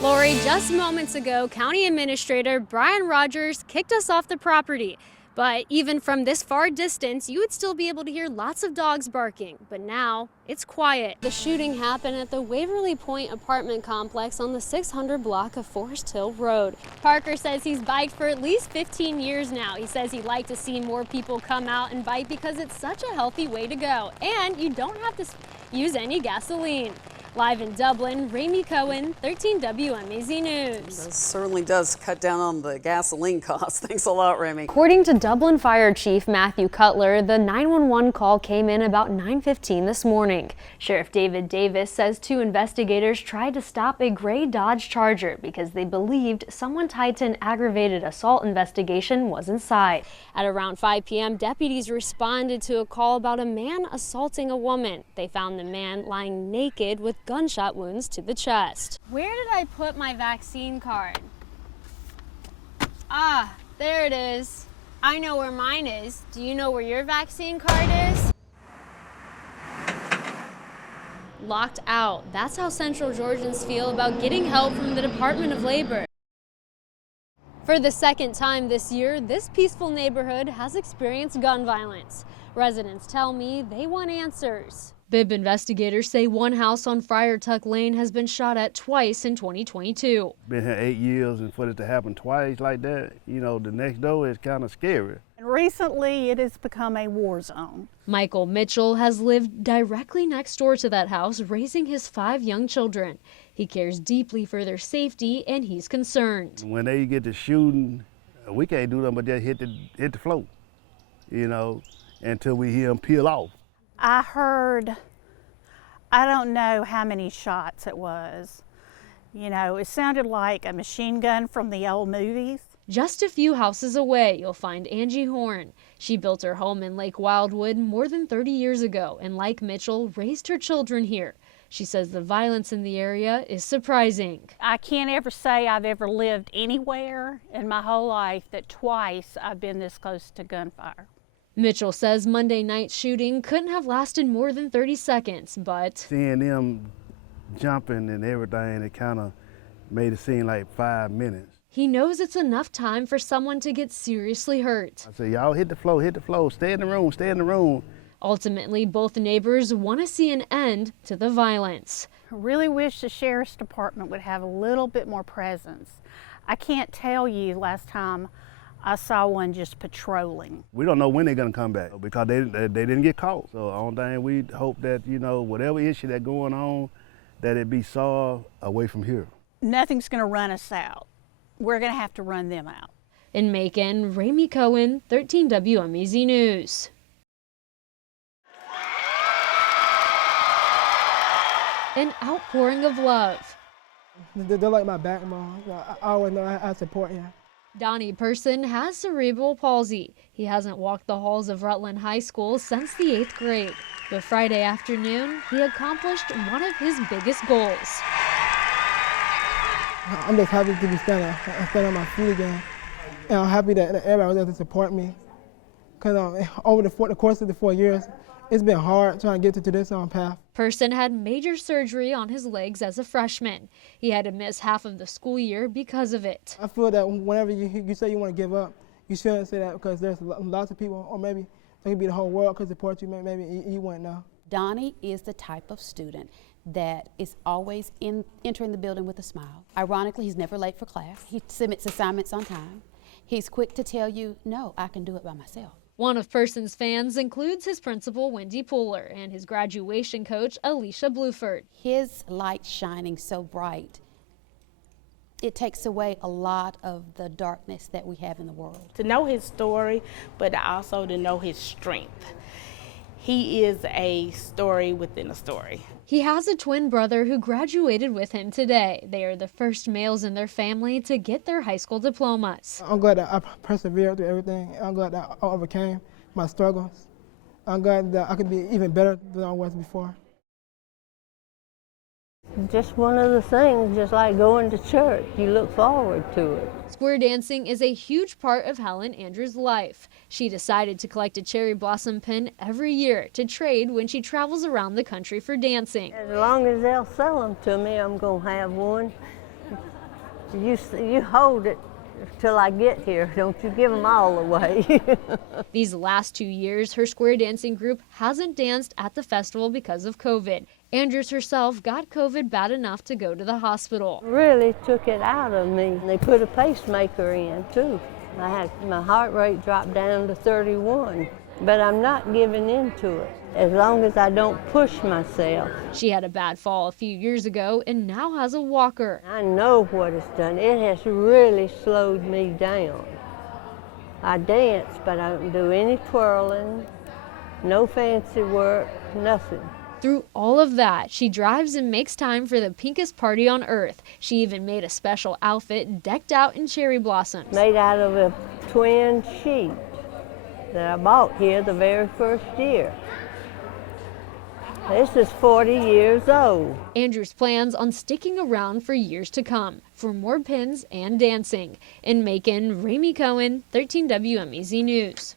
Lori, just moments ago, County Administrator Brian Rogers kicked us off the property. But even from this far distance, you would still be able to hear lots of dogs barking. But now, it's quiet. The shooting happened at the Waverly Point apartment complex on the 600 block of Forest Hill Road. Parker says he's biked for at least 15 years now. He says he'd like to see more people come out and bike because it's such a healthy way to go. And you don't have to use any gasoline. Live in Dublin, Raime Cohen, 13 WMAZ News. This certainly does cut down on the gasoline costs. Thanks a lot, Raime. According to Dublin Fire Chief Matthew Cutler, the 911 call came in about 9:15 this morning. Sheriff David Davis says 2 investigators tried to stop a gray Dodge Charger because they believed someone tied to an aggravated assault investigation was inside. At around 5 p.m., deputies responded to a call about a man assaulting a woman. They found the man lying naked with gunshot wounds to the chest. Where did I put my vaccine card? Ah, there it is. I know where mine is. Do you know where your vaccine card is? Locked out. That's how Central Georgians feel about getting help from the Department of Labor. For the second time this year, this peaceful neighborhood has experienced gun violence. Residents tell me they want answers. Bibb investigators say one house on Friar Tuck Lane has been shot at twice in 2022. Been here 8 years, and for it to happen twice like that, you know, the next door is kind of scary. And recently, it has become a war zone. Michael Mitchell has lived directly next door to that house, raising his 5 young children. He cares deeply for their safety, and he's concerned. When they get to shooting, we can't do nothing but just hit the floor, you know, until we hear them peel off. I heard, I don't know how many shots it was. You know, it sounded like a machine gun from the old movies. Just a few houses away, you'll find Angie Horn. She built her home in Lake Wildwood more than 30 years ago, and like Mitchell, raised her children here. She says the violence in the area is surprising. I can't ever say I've ever lived anywhere in my whole life that twice I've been this close to gunfire. Mitchell says Monday night's shooting couldn't have lasted more than 30 seconds, but seeing them jumping and everything, it kind of made it seem like 5 minutes. He knows it's enough time for someone to get seriously hurt. I said, y'all hit the floor, stay in the room, stay in the room. Ultimately, both neighbors want to see an end to the violence. I really wish the Sheriff's Department would have a little bit more presence. I can't tell you last time I saw one just patrolling. We don't know when they're gonna come back because they didn't get caught. So the only thing we hope that, you know, whatever issue that's going on, that it be solved away from here. Nothing's gonna run us out. We're gonna have to run them out. In Macon, Raime Cohen, 13 WMAZ News. An outpouring of love. They're like my backbone. I always know I support you. Donnie Person has cerebral palsy. He hasn't walked the halls of Rutland High School since the 8th grade. But Friday afternoon, he accomplished one of his biggest goals. I'm just happy to be standing on my feet again. And I'm happy that everybody was there to support me. Because over the course of the 4 years, it's been hard trying to get to this path. Person had major surgery on his legs as a freshman. He had to miss half of the school year because of it. I feel that whenever you say you want to give up, you shouldn't say that because there's lots of people, or maybe there could be the whole world could support you, maybe you wouldn't know. Donnie is the type of student that is always entering the building with a smile. Ironically, he's never late for class. He submits assignments on time. He's quick to tell you, no, I can do it by myself. One of Person's fans includes his principal, Wendy Pooler, and his graduation coach, Alicia Bluford. His light shining so bright, it takes away a lot of the darkness that we have in the world. To know his story, but also to know his strength. He is a story within a story. He has a twin brother who graduated with him today. They are the first males in their family to get their high school diplomas. I'm glad that I persevered through everything. I'm glad that I overcame my struggles. I'm glad that I could be even better than I was before. Just one of the things, just like going to church, you look forward to it. Square dancing is a huge part of Helen Andrews' life. She decided to collect a cherry blossom pin every year to trade when she travels around the country for dancing. As long as they'll sell them to me, I'm going to have one. You hold it till I get here. Don't you give them all away. These last 2 years, her square dancing group hasn't danced at the festival because of COVID. Andrews herself got COVID bad enough to go to the hospital. Really took it out of me. They put a pacemaker in too. My heart rate dropped down to 31, but I'm not giving in to it as long as I don't push myself. She had a bad fall a few years ago and now has a walker. I know what it's done. It has really slowed me down. I dance, but I don't do any twirling, no fancy work, nothing. Through all of that, she drives and makes time for the pinkest party on earth. She even made a special outfit decked out in cherry blossoms. Made out of a twin sheet that I bought here the very first year. This is 40 years old. Andrews plans on sticking around for years to come for more pins and dancing. In Macon, Raime Cohen, 13 WMEZ News.